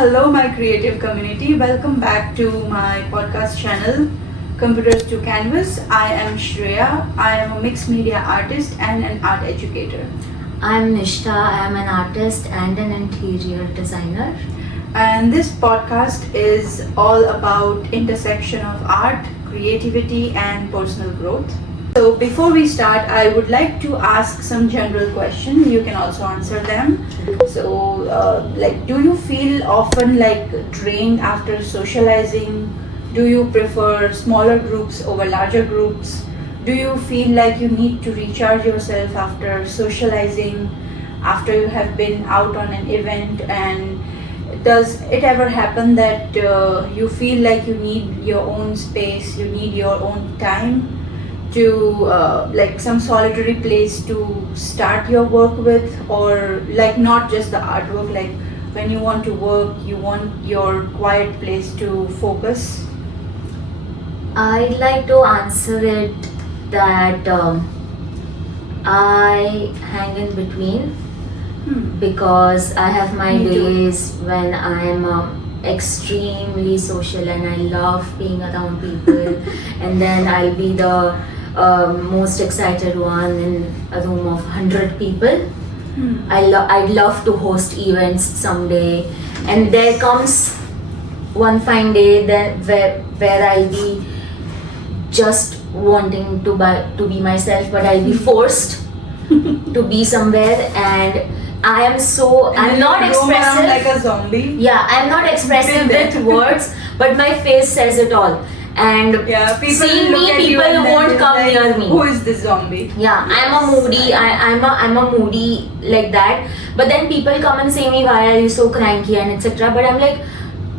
Hello, my creative community. Welcome back to my podcast channel, Computers to Canvas. I am Shreya. I am a mixed media artist and an art educator. I'm Nishta. I'm an artist and an interior designer. And this podcast is all about intersection of art, creativity, and personal growth. So before we start, I would like to ask some general questions. You can also answer them. So, do you feel often drained after socializing? Do you prefer smaller groups over larger groups? Do you feel like you need to recharge yourself after socializing, after you have been out on an event? And does it ever happen that you feel like you need your own space, you need your own time to some solitary place to start your work with, or not just the artwork, like when you want to work, you want your quiet place to focus? I'd like to answer it that I hang in between because I have my Me too. days when I'm extremely social and I love being around people, and then I'll be the most excited one in a room of 100 people. I'd love to host events someday, and there comes one fine day then where I'll be just wanting to be myself, but I'll be forced to be somewhere, and I'm not roam around expressive. like a zombie. Yeah, I'm not expressive Been with there. words, but my face says it all. And Yeah, people seeing look me, at you people and then won't they're come like, near me. Who is this zombie? Yeah, I'm a moody. I'm a moody like that. But then people come and say me, why are you so cranky and etc. But I'm like,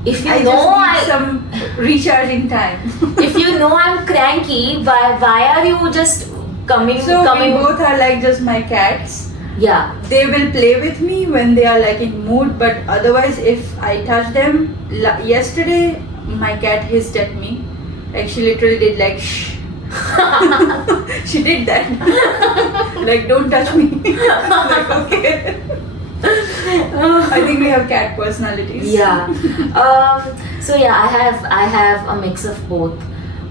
if you I know just need some recharging time. if you know I'm cranky, why are you just coming? So we both are like just my cats. Yeah. They will play with me when they are in mood, but otherwise if I touch them, yesterday my cat hissed at me. She literally did shh. She did that. Don't touch me. Okay. I think we have cat personalities. Yeah. So yeah, I have a mix of both,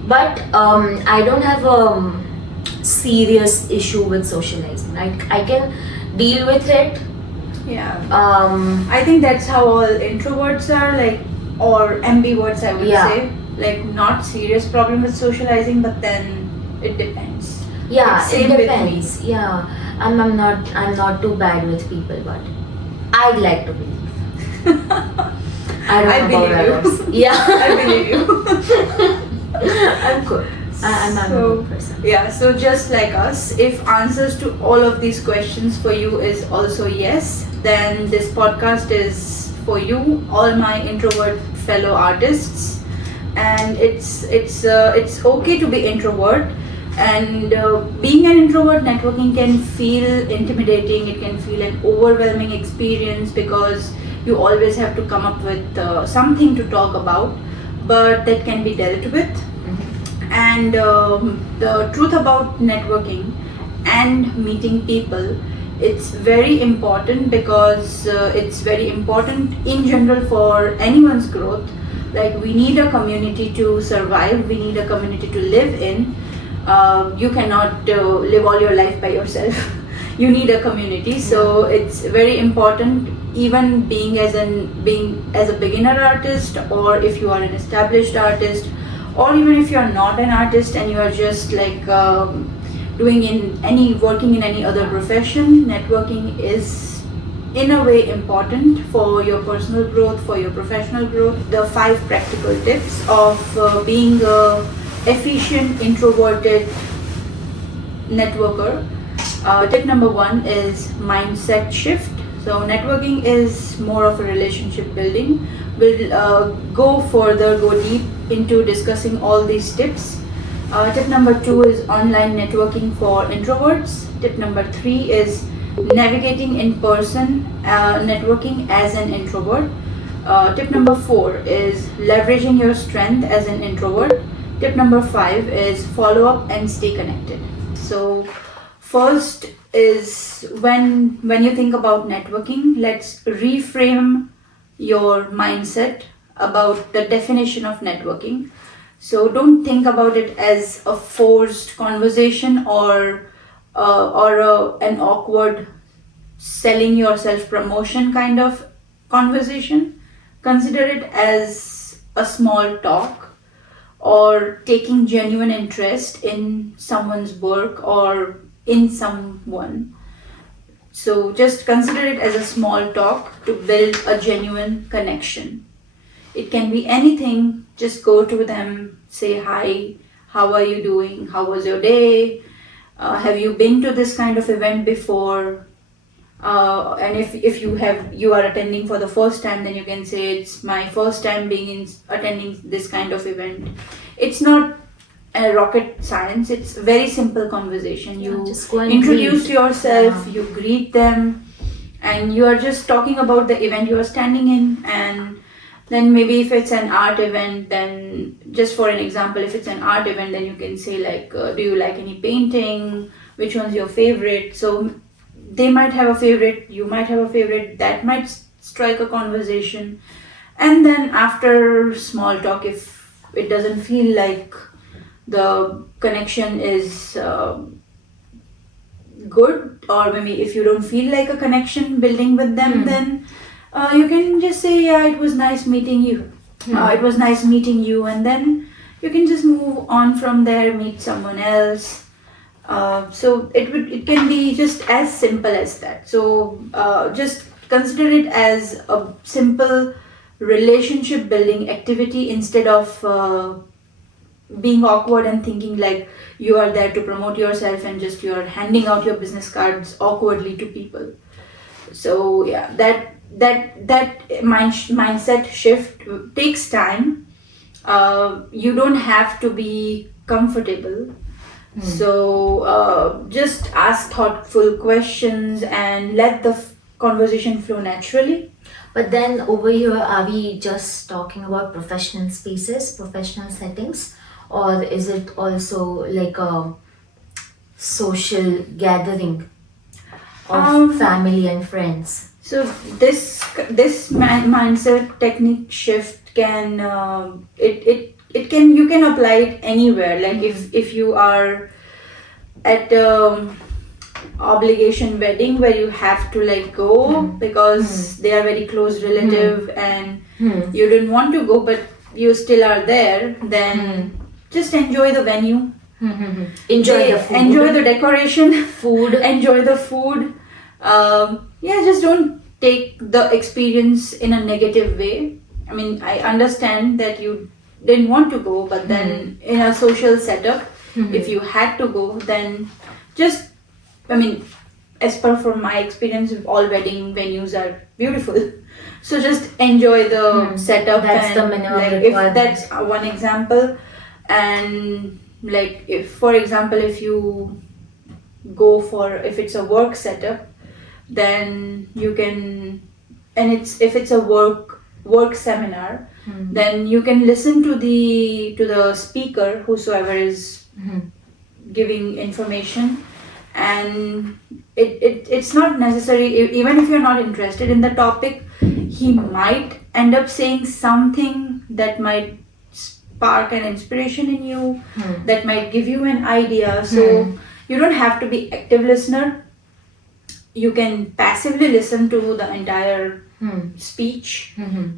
but I don't have a serious issue with socializing. I can deal with it. Yeah. I think that's how all introverts are, or ambiverts, I would Yeah. say. Not serious problem with socializing, but then it depends. Yeah, It's it same with me. depends. Yeah, I'm not too bad with people, but I'd like to believe. I I don't know believe about you. others. Yeah, I believe you. I'm good. I'm a good person. Yeah, so just like us, if answers to all of these questions for you is also yes, then this podcast is for you, all my introvert fellow artists. And it's okay to be introvert, and being an introvert, networking can feel intimidating. It can feel an overwhelming experience because you always have to come up with something to talk about, but that can be dealt with. And the truth about networking and meeting people, it's very important because it's very important in general for anyone's growth. We need a community to survive, we need a community to live in. You cannot live all your life by yourself. You need a community, so it's very important, even being as a beginner artist, or if you are an established artist, or even if you are not an artist and you are just working in any other profession. Networking is in a way important for your personal growth, for your professional growth. The 5 practical tips of being a efficient introverted networker. Tip number 1 is mindset shift. So networking is more of a relationship building. We'll go deep into discussing all these tips. Tip number 2 is online networking for introverts. Tip number 3 is navigating in-person networking as an introvert. Tip number 4 is leveraging your strength as an introvert. Tip number 5 is follow up and stay connected. So first is when you think about networking, let's reframe your mindset about the definition of networking. So don't think about it as a forced conversation or an awkward selling yourself promotion kind of conversation. Consider it as a small talk or taking genuine interest in someone's work or in someone. So just consider it as a small talk to build a genuine connection. It can be anything, just go to them, say hi, how are you doing, how was your day, have you been to this kind of event before? And if you are attending for the first time, then you can say it's my first time attending this kind of event. It's not a rocket science, it's very simple conversation. You just go and introduce greet. yourself, you greet them, and you are just talking about the event you are standing in. And then maybe if it's an art event, then just for an example, if it's an art event, then you can say like, do you like any painting, which one's your favorite? So they might have a favorite, you might have a favorite, that might strike a conversation. And then after small talk, if it doesn't feel like the connection is good, or maybe if you don't feel like a connection building with them, then you can just say, yeah, it was nice meeting you. It was nice meeting you, and then you can just move on from there, meet someone else. So it can be just as simple as that. So just consider it as a simple relationship building activity instead of being awkward and thinking like you are there to promote yourself and just you're handing out your business cards awkwardly to people. So yeah, that mindset shift takes time. You don't have to be comfortable. So just ask thoughtful questions and let the conversation flow naturally. But then over here, are we just talking about professional spaces, professional settings, or is it also like a social gathering of family and friends? So this mindset technique shift can you can apply it anywhere. Like if you are at obligation wedding where you have to like go because they are very close relative and you didn't want to go but you still are there, then just enjoy the venue. Enjoy the food. Enjoy the decoration. Food. Enjoy the food. Just don't take the experience in a negative way. I mean, I understand that you didn't want to go, but then in a social setup, if you had to go, then just, I mean, as per from my experience, all wedding venues are beautiful. So just enjoy the setup. That's and the minimum like, requirement. if that's one example. And like if, for example, if you go for, if it's a work setup, then you can, and if it's a work seminar, then you can listen to the speaker, whosoever is giving information, and it's not necessary, even if you're not interested in the topic, he might end up saying something that might spark an inspiration in you, that might give you an idea. So you don't have to be active listener. You can passively listen to the entire speech.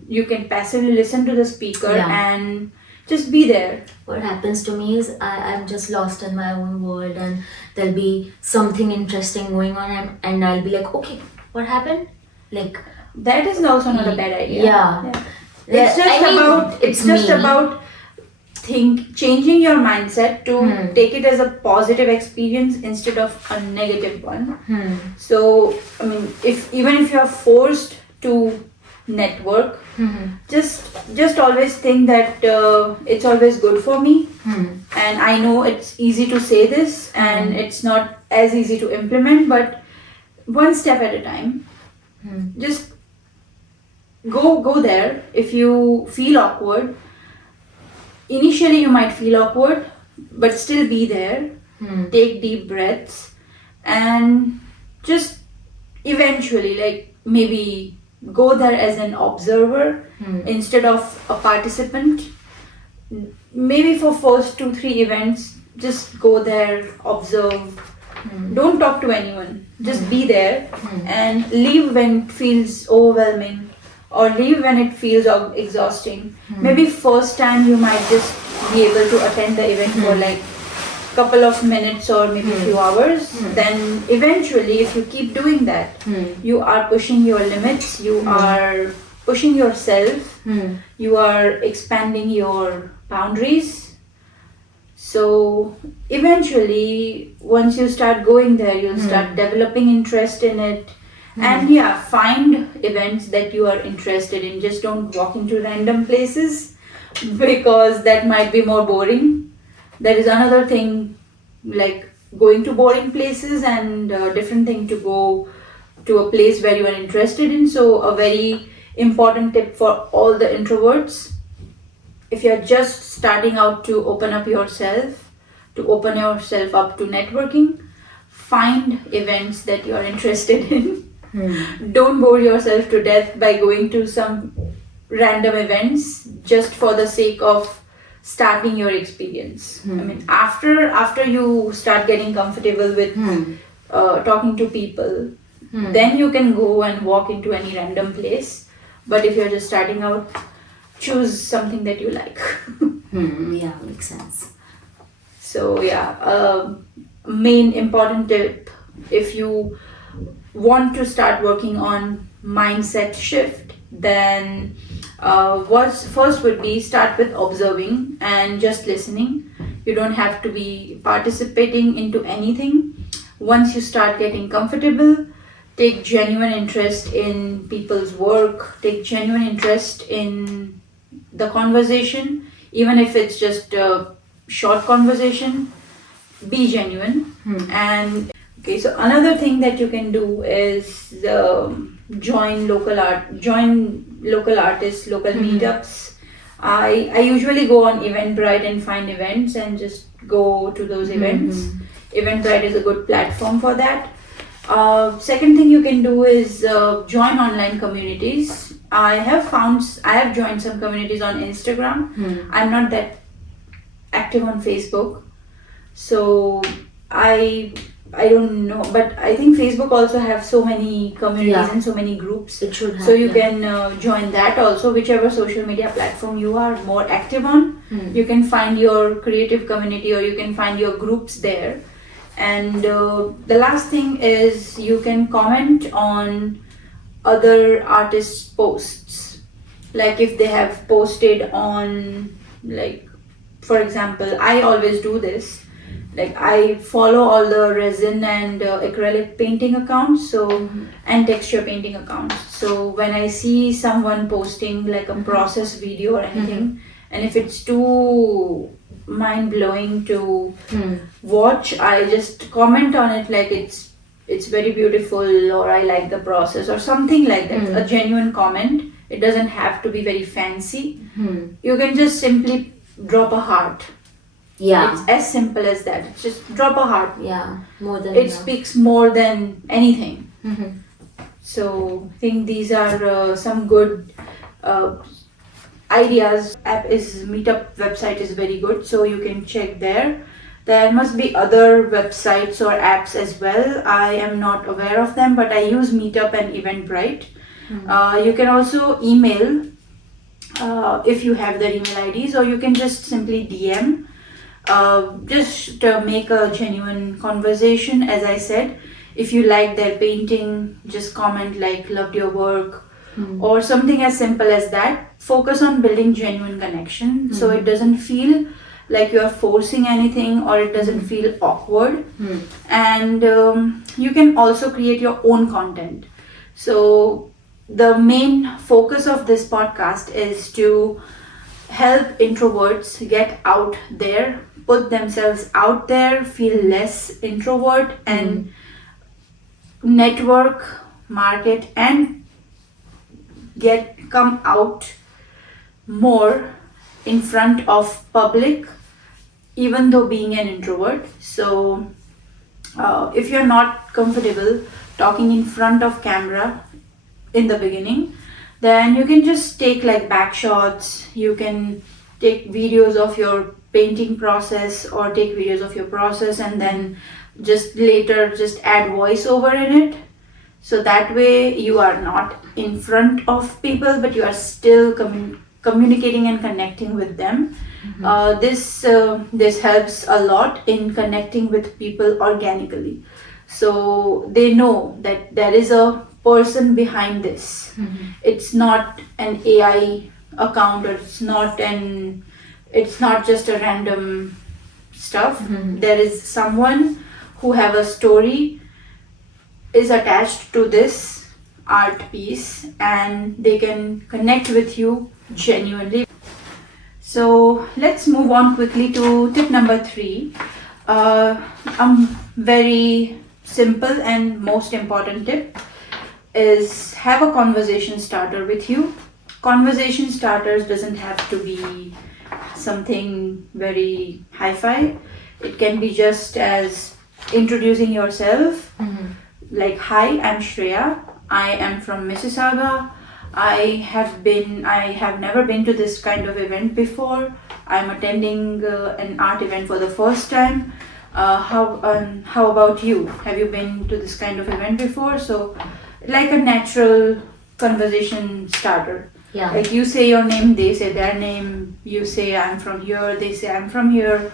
You can passively listen to the speaker and just be there. What happens to me is I'm just lost in my own world, and there'll be something interesting going on, and I'll be like, okay, what happened? Like, that is also not a bad idea. Yeah. It's just about changing your mindset to take it as a positive experience instead of a negative one. So I mean, even if you are forced to network, just always think that it's always good for me, and I know it's easy to say this and it's not as easy to implement, but one step at a time. Just go there. If you feel awkward, initially you might feel awkward, but still be there. Take deep breaths, and just eventually, like maybe go there as an observer instead of a participant. Maybe for first 2-3 events, just go there, observe. Don't talk to anyone. Just be there and leave when it feels overwhelming or leave when it feels exhausting. Maybe first time you might just be able to attend the event for like couple of minutes or maybe few hours. Then eventually, if you keep doing that, you are pushing your limits, you are pushing yourself, you are expanding your boundaries. So eventually, once you start going there, you'll start developing interest in it. And yeah, find events that you are interested in. Just don't walk into random places because that might be more boring. There is another thing like going to boring places and a different thing to go to a place where you are interested in. So a very important tip for all the introverts, if you're just starting out to open up yourself, to open yourself up to networking, find events that you're interested in. Don't bore yourself to death by going to some random events just for the sake of starting your experience. I mean, after you start getting comfortable with talking to people, then you can go and walk into any random place. But if you're just starting out, choose something that you like. Yeah, makes sense. So yeah, main important tip, if you want to start working on mindset shift, then first would be start with observing and just listening. You don't have to be participating into anything. Once you start getting comfortable, take genuine interest in people's work, take genuine interest in the conversation, even if it's just a short conversation, be genuine. And okay, so another thing that you can do is join local artists, local meetups. I usually go on Eventbrite and find events and just go to those events. Eventbrite is a good platform for that. Second thing you can do is join online communities. I have joined some communities on Instagram. I'm not that active on Facebook, so I don't know, but I think Facebook also have so many communities and so many groups. It should have. So you can join that also, whichever social media platform you are more active on. You can find your creative community or you can find your groups there. And the last thing is you can comment on other artists' posts. Like if they have posted on, like, for example, I always do this. Like I follow all the resin and acrylic painting accounts, and texture painting accounts. So when I see someone posting like a process video or anything, and if it's too mind-blowing to watch, I just comment on it like it's very beautiful, or I like the process, or something like that. A genuine comment. It doesn't have to be very fancy. You can just simply drop a heart. Yeah. It's as simple as that. It's just drop a heart. Yeah, more than It enough. speaks more than anything. So I think these are some good ideas. Meetup website is very good, so you can check there. There must be other websites or apps as well. I am not aware of them, but I use Meetup and Eventbrite. You can also email if you have their email IDs, or you can just simply DM. Just make a genuine conversation. As I said, if you like their painting, just comment like loved your work, or something as simple as that. Focus on building genuine connection, so it doesn't feel like you are forcing anything, or it doesn't feel awkward. And you can also create your own content. So the main focus of this podcast is to help introverts get out there, put themselves out there, feel less introvert, and network, market, and come out more in front of public, even though being an introvert. So if you're not comfortable talking in front of camera, in the beginning, then you can just take like back shots. You can take videos of your painting process or take videos of your process, and then just later just add voiceover in it. So that way you are not in front of people, but you are still communicating and connecting with them. This helps a lot in connecting with people organically. So they know that there is a person behind this. It's not an AI account, or it's not just a random stuff. There is someone who have a story, is attached to this art piece, and they can connect with you genuinely. So let's move on quickly to tip number 3. Very simple and most important tip is have a conversation starter with you. Conversation starters doesn't have to be something very hi-fi. It can be just as introducing yourself, like, hi, I'm Shreya, I am from Mississauga. I have never been to this kind of event before. I'm attending an art event for the first time. How about you? Have you been to this kind of event before? So like a natural conversation starter. Yeah. Like you say your name, they say their name, you say I'm from here, they say I'm from here,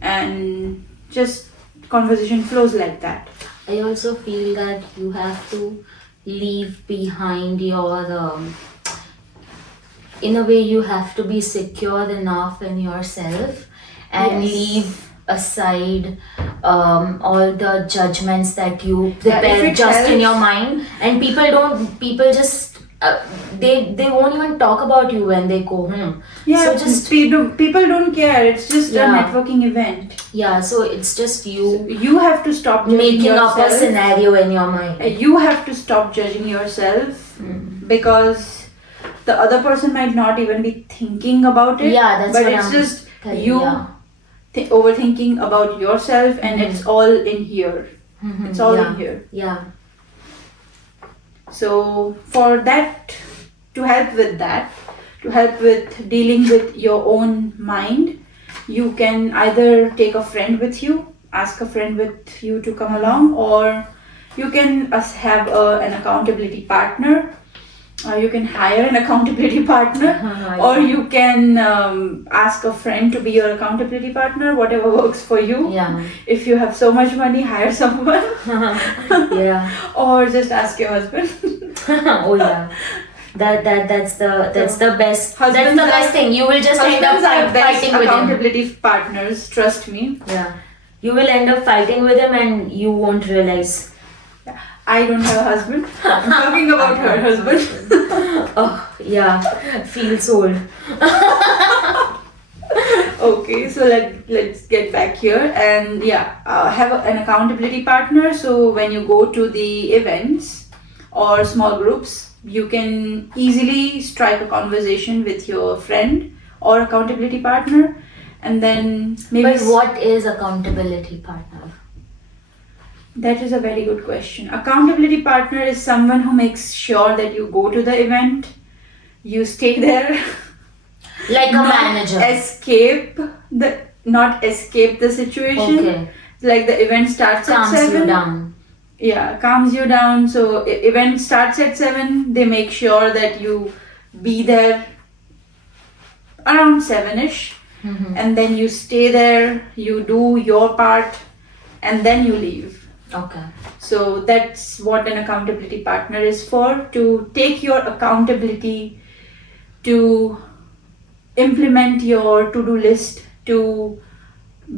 and just conversation flows like that. I also feel that you have to leave behind your, in a way, you have to be secure enough in yourself and Yes. leave aside all the judgments that you Yeah, if prepare it just in helps. your mind, and people just they won't even talk about you when they go home. Yeah, So just people don't care. It's just a Yeah. networking event. yeah, so it's just you You have to stop judging making up a yourself. scenario in your mind. You have to stop judging yourself because the other person might not even be thinking about it. Yeah, that's but what it's I'm just telling, you yeah. overthinking about yourself, and it's all in here. It's all Yeah. in here. Yeah. So for that, to help with dealing with your own mind, you can either take a friend with you, ask a friend with you to come along, or you can have an accountability partner. You can hire an accountability partner, or you can ask a friend to be your accountability partner, whatever works for you. Yeah. If you have so much money, hire someone. Yeah. Or just ask your husband. Oh yeah. That's the best. Husbands That's the are- best thing. You will just end up Husbands are best fighting with him. accountability partners, trust me. Yeah. You will end up fighting with him and you won't realize. I don't have a husband. I'm talking about her husband. Oh yeah. Feels old. Okay, so let's get back here, and have an accountability partner. So when you go to the events or small groups, you can easily strike a conversation with your friend or accountability partner, and then maybe. But what is accountability partner? That is a very good question. Accountability partner is someone who makes sure that you go to the event, you stay there. Like a not manager. not escape the situation. Okay. Like the event starts Calms at 7. you down. Yeah, calms you down. So event starts at 7. They make sure that you be there around 7ish, and then you stay there. You do your part, and then you leave. Okay. So that's what an accountability partner is for, to take your accountability, to implement your to-do list, to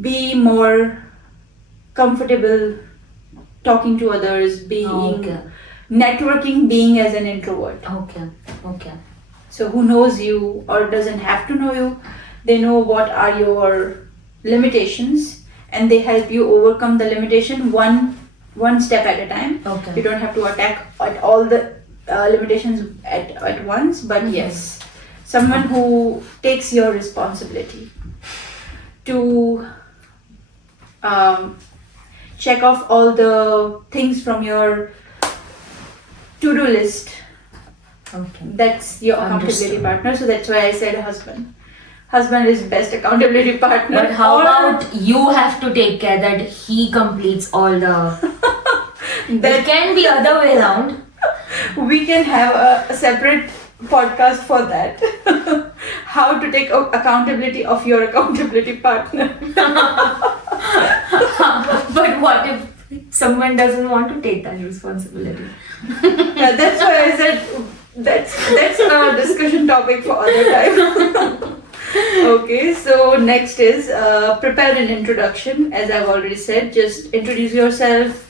be more comfortable talking to others, networking, being as an introvert. Okay. So who knows you or doesn't have to know you, they know what are your limitations, and they help you overcome the limitation one step at a time. Okay. You don't have to attack at all the limitations at once, but yes, someone who takes your responsibility to check off all the things from your to-do list Okay. That's your accountability Understood. partner. So that's why I said husband. Husband is best accountability partner. But how Or about you have to take care that he completes all the... It that can be other way around. we can have a separate podcast for that. How to take accountability of your accountability partner. But what if someone doesn't want to take that responsibility? Yeah, that's why I said that's a discussion topic for other time. Okay, so next is prepare an introduction. As I've already said, just introduce yourself.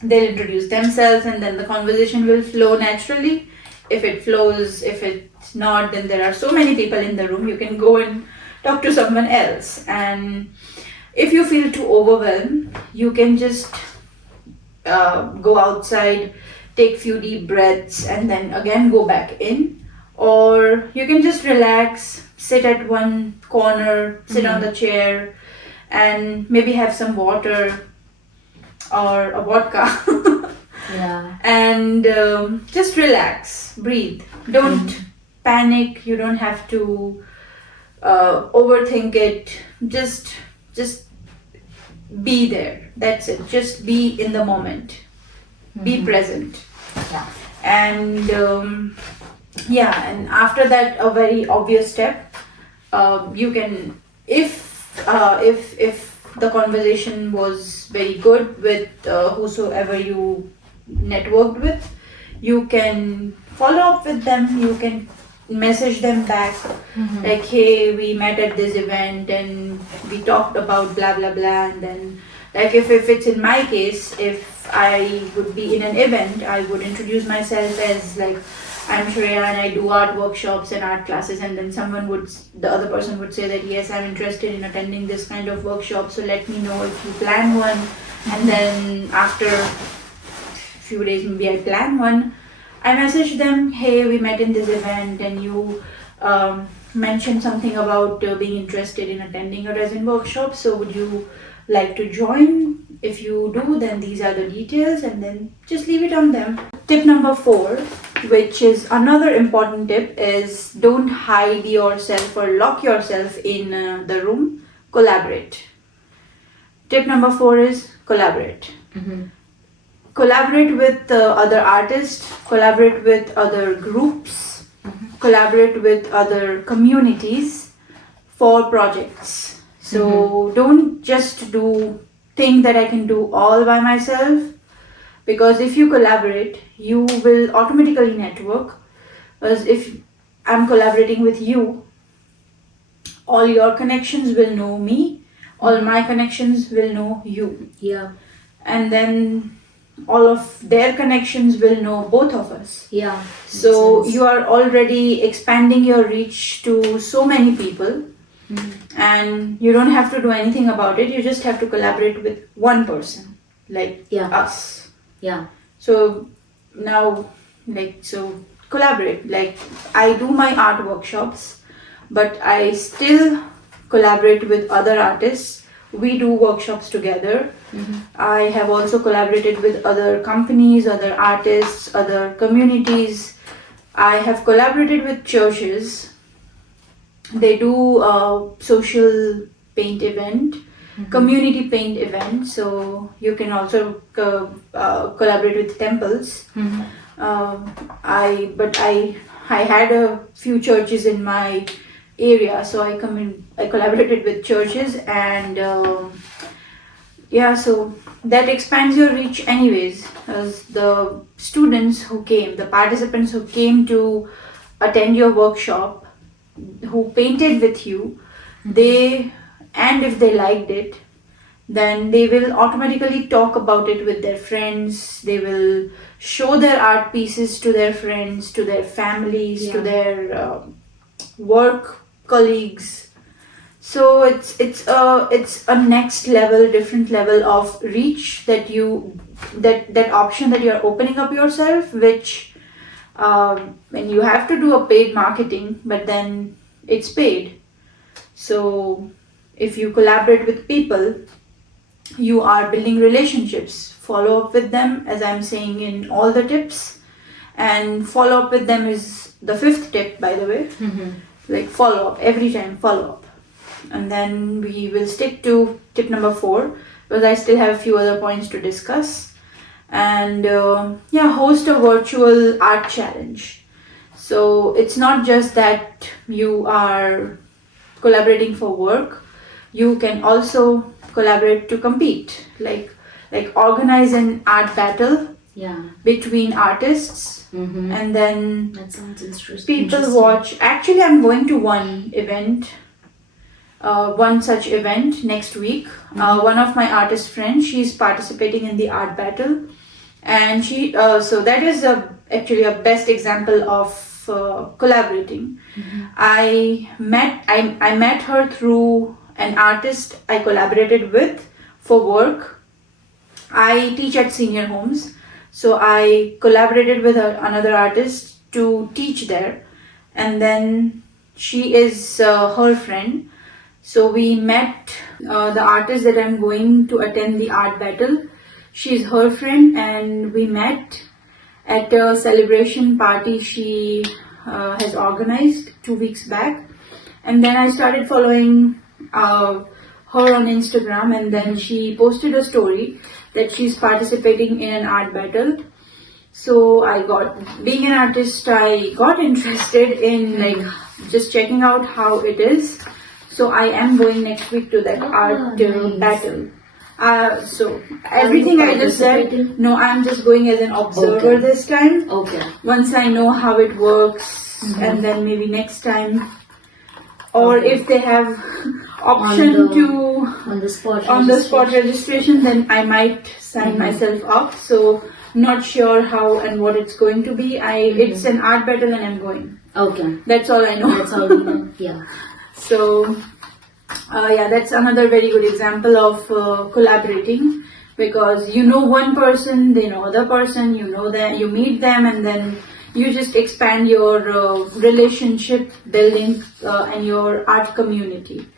They'll introduce themselves, and then the conversation will flow naturally. If it flows, if it's not, then there are so many people in the room. You can go and talk to someone else. And if you feel too overwhelmed, you can just go outside, take few deep breaths, and then again go back in. Or you can just relax, sit at one corner, sit on the chair, and maybe have some water or a vodka. Yeah. And just relax, breathe. Don't panic. You don't have to overthink it. Just be there. That's it. Just be in the moment. Be present. Yeah. And and after that, a very obvious step. You can, if the conversation was very good with whosoever you networked with, you can follow up with them. You can message them back, like, hey, we met at this event and we talked about blah blah blah. And then, like, if it's in my case, if I would be in an event, I would introduce myself as like, I'm Shreya and I do art workshops and art classes, and then the other person would say that yes, I'm interested in attending this kind of workshop, so let me know if you plan one. And then after a few days, maybe I plan one. I message them, hey, we met in this event and you mentioned something about being interested in attending a resin workshop, so would you like to join? If you do, then these are the details, and then just leave it on them. Tip number 4, which is another important tip, is don't hide yourself or lock yourself in the room. Collaborate. Tip number 4 is collaborate. Collaborate with other artists, collaborate with other groups, collaborate with other communities for projects. So don't just think that I can do all by myself, because if you collaborate, you will automatically network. Because if I'm collaborating with you, all your connections will know me, all my connections will know you. Yeah. And then all of their connections will know both of us. Yeah. So you are already expanding your reach to so many people. And you don't have to do anything about it. You just have to collaborate with one person, like us. Yeah. So now, collaborate. Like, I do my art workshops, but I still collaborate with other artists. We do workshops together. I have also collaborated with other companies, other artists, other communities. I have collaborated with churches. They do a social paint event, community paint event. So you can also collaborate with temples. I had a few churches in my area, so I collaborated with churches, and so that expands your reach anyways. As the students who came, the participants who came to attend your workshop, who painted with you, if they liked it, then they will automatically talk about it with their friends. They will show their art pieces to their friends, to their families, to their work colleagues. So it's a next level, different level of reach that option that you're opening up yourself, which when you have to do a paid marketing, but then it's paid. So if you collaborate with people, you are building relationships. Follow up with them, as I'm saying in all the tips, and follow up with them is the fifth tip, by the way. Like follow up every time, follow up. And then we will stick to tip number 4 because I still have a few other points to discuss. And host a virtual art challenge. So it's not just that you are collaborating for work, you can also collaborate to compete, like organize an art battle between artists. And then that sounds people watch. Actually, I'm going to one such event next week. One of my artist friends, she's participating in the art battle, and she so that is actually a best example of collaborating. I met her through an artist I collaborated with for work. I teach at senior homes, so I collaborated with another artist to teach there, and then she is her friend. So we met the artist that I'm going to attend the art battle. She's her friend, and we met at a celebration party she has organized 2 weeks back. And then I started following her on Instagram, and then she posted a story that she's participating in an art battle. So being an artist, I got interested in just checking out how it is. So I am going next week to that art battle. So everything I just said, no, I'm just going as an observer this time. Okay. Once I know how it works, and then maybe next time, or if they have option on the spot registration, then I might sign myself up. So not sure how and what it's going to be. It's an art battle and I'm going. Okay. That's all I know. That's all you know. Yeah. So that's another very good example of collaborating, because you know one person, they know other person, you know that you meet them, and then you just expand your relationship building and your art community.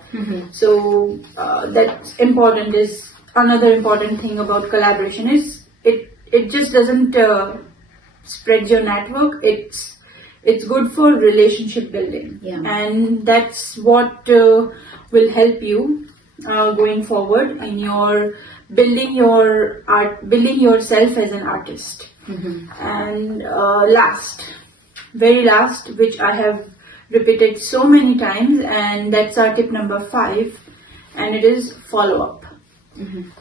So that's important. Is another important thing about collaboration is it just doesn't spread your network. It's good for relationship building, and that's what will help you going forward in your building yourself as an artist. And very last, which I have repeated so many times, and that's our tip number 5, and it is follow up.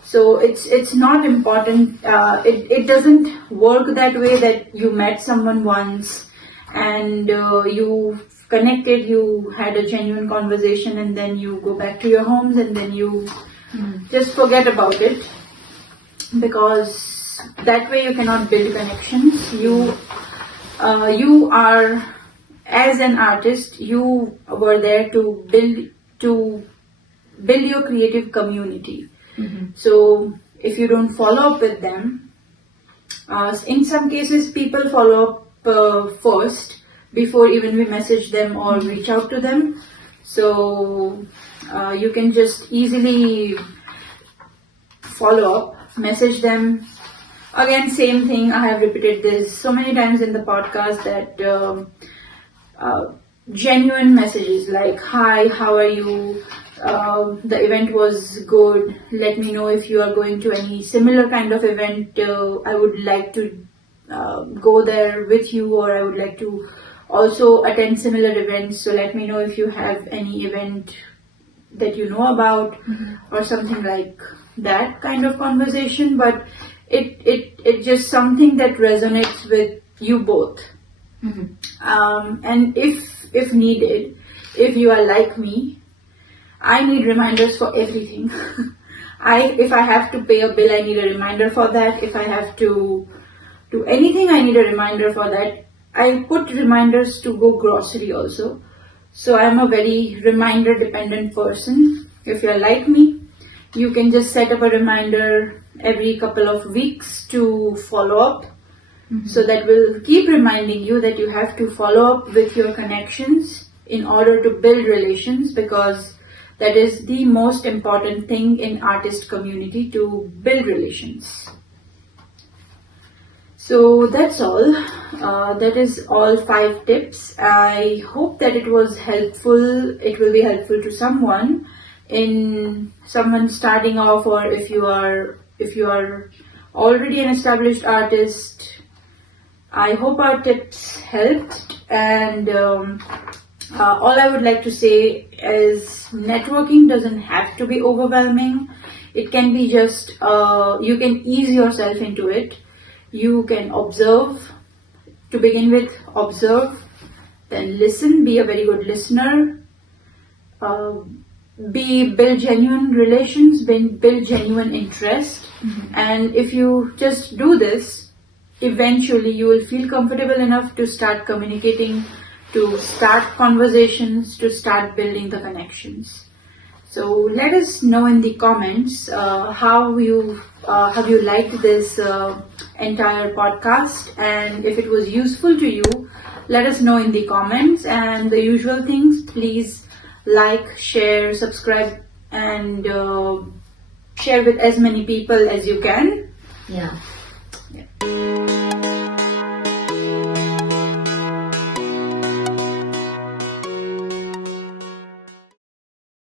So it's not important. It doesn't work that way that you met someone once and you connected, you had a genuine conversation, and then you go back to your homes and then you just forget about it, because that way you cannot build connections. You are, as an artist, you were there to build your creative community. So if you don't follow up with them, in some cases people follow up first before even we message them or reach out to them. So you can just easily follow up, message them. Again, same thing, I have repeated this so many times in the podcast, that genuine messages like, hi, how are you? The event was good. Let me know if you are going to any similar kind of event. I would like to go there with you, or I would like to also attend similar events. So let me know if you have any event that you know about, or something like that kind of conversation. But it's just something that resonates with you both. And if needed, if you are like me, I need reminders for everything. If I have to pay a bill, I need a reminder for that. If I have to do anything, I need a reminder for that. I put reminders to go grocery also. So I'm a very reminder dependent person. If you're like me, you can just set up a reminder every couple of weeks to follow up. So that will keep reminding you that you have to follow up with your connections in order to build relations, because that is the most important thing in artist community, to build relations. So that's all. That is all 5 tips. I hope that it was helpful. It will be helpful to someone starting off, or if you are already an established artist. I hope our tips helped, and all I would like to say is networking doesn't have to be overwhelming. It can be just you can ease yourself into it. You can observe to begin with, then listen, be a very good listener, build genuine relations, build genuine interest. And if you just do this, eventually you will feel comfortable enough to start communicating, to start conversations, to start building the connections. So let us know in the comments how you liked this entire podcast, and if it was useful to you, let us know in the comments. And the usual things, please like, share, subscribe, and share with as many people as you can. Yeah.